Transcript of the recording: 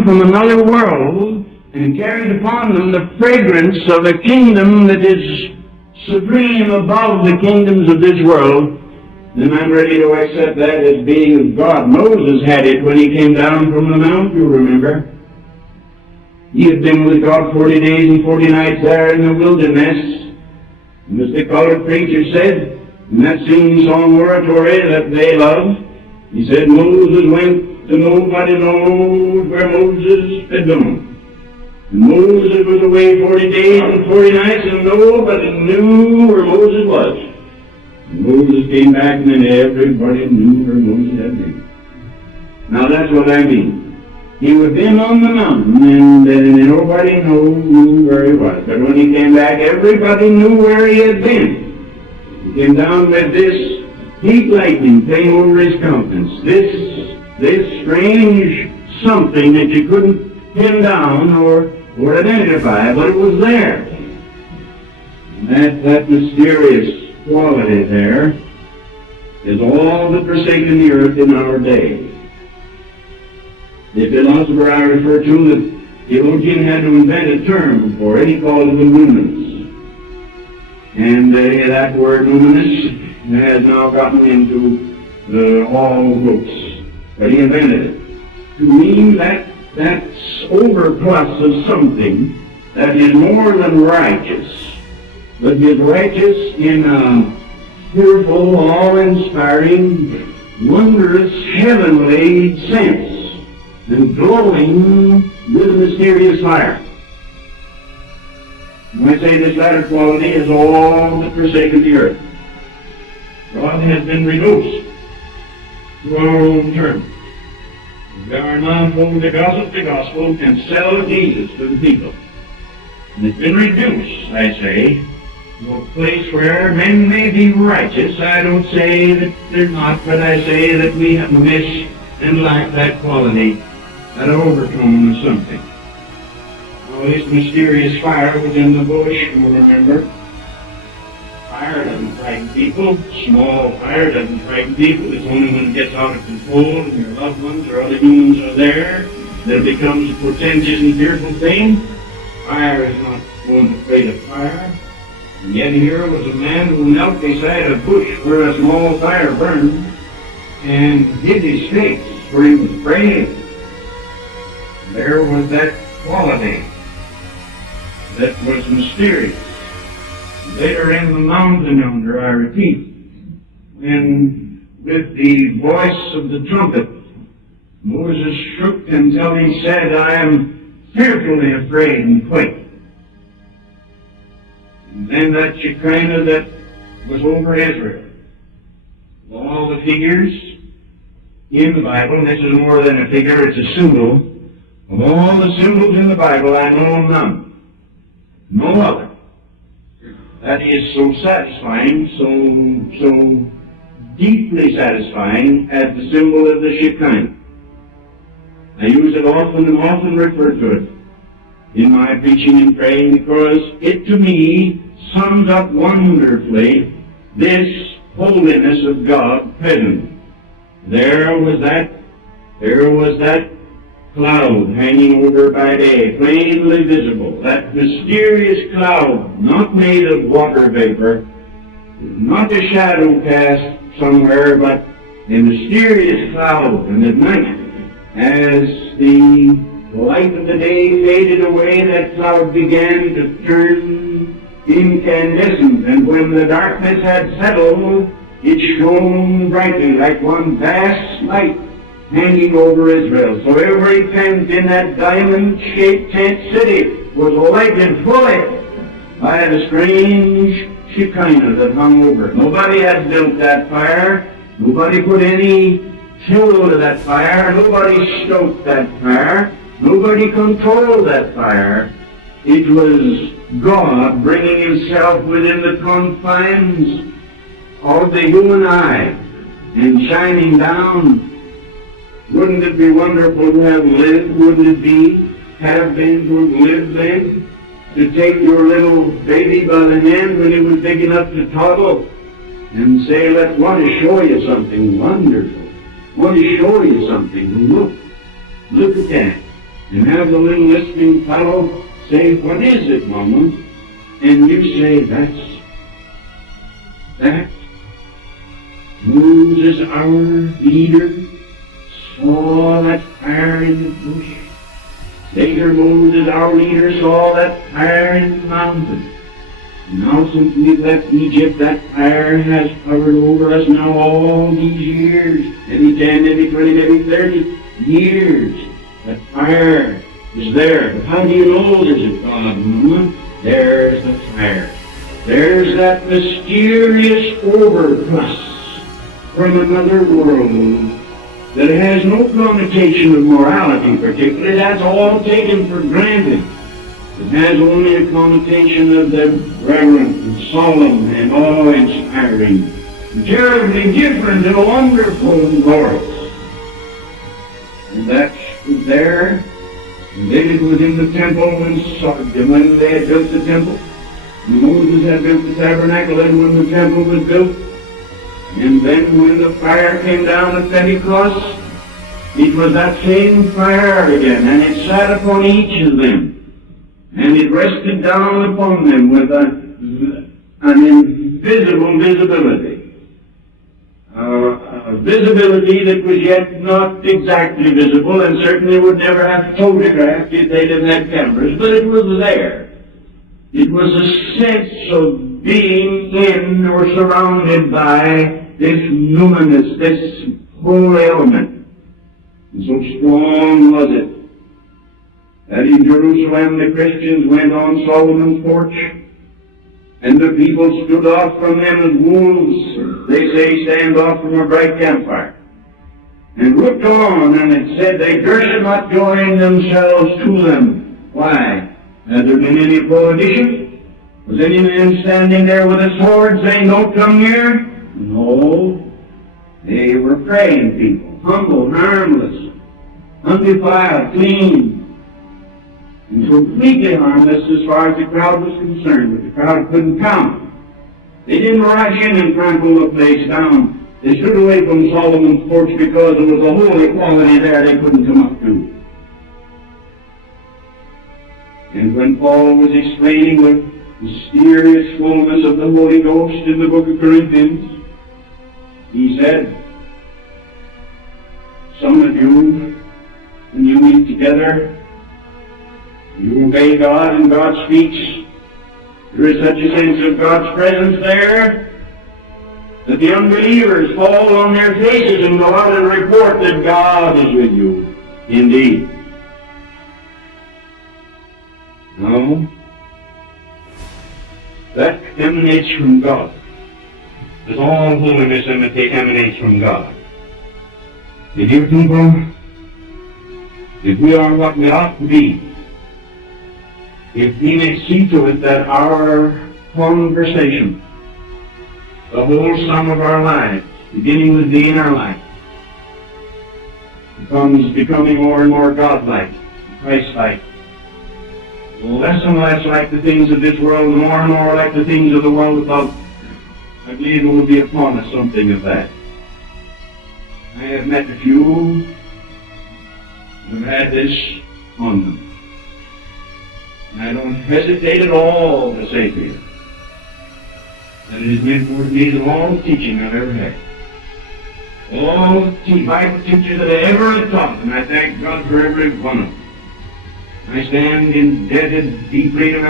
down from another world and carried upon them the fragrance of a kingdom that is supreme above the kingdoms of this world, then I'm ready to accept that as being of God. Moses had it when he came down from the mount, you remember. He had been with God 40 days and 40 nights there in the wilderness. And as the colored preacher said in that sing-song oratory that they loved, he said, Moses went to nobody knows where Moses had gone. And Moses was away 40 days and 40 nights, and nobody knew where Moses was. And Moses came back, and then everybody knew where Moses had been. Now that's what I mean. He had been on the mountain, and nobody knew where he was. But when he came back, everybody knew where he had been. He came down with this heat lightning came over his countenance. This strange something that you couldn't pin down or identify, but it was there. And that mysterious quality there is all that forsaken the earth in our day. The philosopher I refer to, the theologian had to invent a term for it. He called it the luminous. And that word luminous has now gotten into all books. But he invented it to mean that overplus of something that is more than righteous, but is righteous in a fearful, awe-inspiring, wondrous, heavenly sense, and glowing with a mysterious fire. When I say this latter quality is all that forsaken the earth, God has been reduced to our own terms. We are now told to gossip the gospel and sell Jesus to the people. And it's been reduced, I say, to a place where men may be righteous. I don't say that they're not, but I say that we have missed and lack that quality, that overtone of something. Now, this mysterious fire was in the bush, you remember. Fire doesn't frighten people. Small fire doesn't frighten people. It's only when it gets out of control and your loved ones or other humans are there that it becomes a portentous and fearful thing. Fire is not one afraid of fire. And yet here was a man who knelt beside a bush where a small fire burned and hid his face, for he was afraid. There was that quality that was mysterious. Later in the mountain yonder, I repeat, when with the voice of the trumpet, Moses shook until he said, I am fearfully afraid and quake. And then that Shekinah that was over Israel. All the figures in the Bible, and this is more than a figure, it's a symbol. Of all the symbols in the Bible, I know none. No other. That is so satisfying, so deeply satisfying as the symbol of the Shekinah. I use it often and often refer to it in my preaching and praying because it to me sums up wonderfully this holiness of God present. There was that cloud hanging over by day, plainly visible, that mysterious cloud, not made of water vapor, not a shadow cast somewhere, but a mysterious cloud. And at night, as the light of the day faded away, that cloud began to turn incandescent, and when the darkness had settled, it shone brightly like one vast light hanging over Israel. So every tent in that diamond-shaped tent city was lighted fully by the strange Shekinah that hung over it. Nobody had built that fire. Nobody put any fuel to that fire. Nobody stoked that fire. Nobody controlled that fire. It was God bringing himself within the confines of the human eye and shining down. Wouldn't it be wonderful to have lived? Wouldn't it have been to have lived then? To take your little baby by the hand when he was big enough to toddle and say, want to show you something wonderful. Want to show you something. Look at that. and have the little listening fellow say, "What is it, Mama?" And you say, that Moses, our leader, saw that fire in the bush. Later, Moses, our leader, saw that fire in the mountain. Now, since we've left Egypt, that fire has covered over us now all these years. Maybe 10, maybe 20, maybe 30 years. That fire is there. But how do you know there's a God, Mama? There's the fire. There's that mysterious overplus from another world that has no connotation of morality particularly. That's all taken for granted. It has only a connotation of the reverent and solemn and awe-inspiring, terribly different and wonderful and glorious. And that was there. And David was in the temple when they had built the temple. And Moses had built the tabernacle, and when the temple was built. And then when the fire came down at Pentecost, it was that same fire again, and it sat upon each of them. And it rested down upon them with an invisible visibility. A visibility that was yet not exactly visible, and certainly would never have photographed if they didn't have cameras, but it was there. It was a sense of being in or surrounded by this luminous, this whole element. And so strong was it that in Jerusalem the Christians went on Solomon's porch, and the people stood off from them as wolves, they say, stand off from a bright campfire, and looked on, and it said they durst not join themselves to them. Why? Had there been any prohibition? Was any man standing there with a sword saying, "Don't come near"? No. They were praying people, humble, harmless, undefiled, clean, and completely harmless as far as the crowd was concerned, but the crowd couldn't count. They didn't rush in and trample the place down. They stood away from Solomon's porch because there was a holy quality there they couldn't come up to. And when Paul was explaining the mysterious fullness of the Holy Ghost in the book of Corinthians, he said, some of you, when you meet together, you obey God and God speaks. There is such a sense of God's presence there that the unbelievers fall on their faces and go out and report that God is with you indeed. No, that emanates from God. As all holiness emanates from God. My dear people, if we are what we ought to be, if we may see to it that our conversation, the whole sum of our lives, beginning with the inner life, becoming more and more God-like, Christ-like, less and less like the things of this world, more and more like the things of the world above. I believe it will be upon us something of that. I have met a few who have had this on them. And I don't hesitate at all to say to you that it has been for me the long teaching I've ever had. All the Bible teachers that I ever have taught, and I thank God for every one of them. I stand indebted deeply to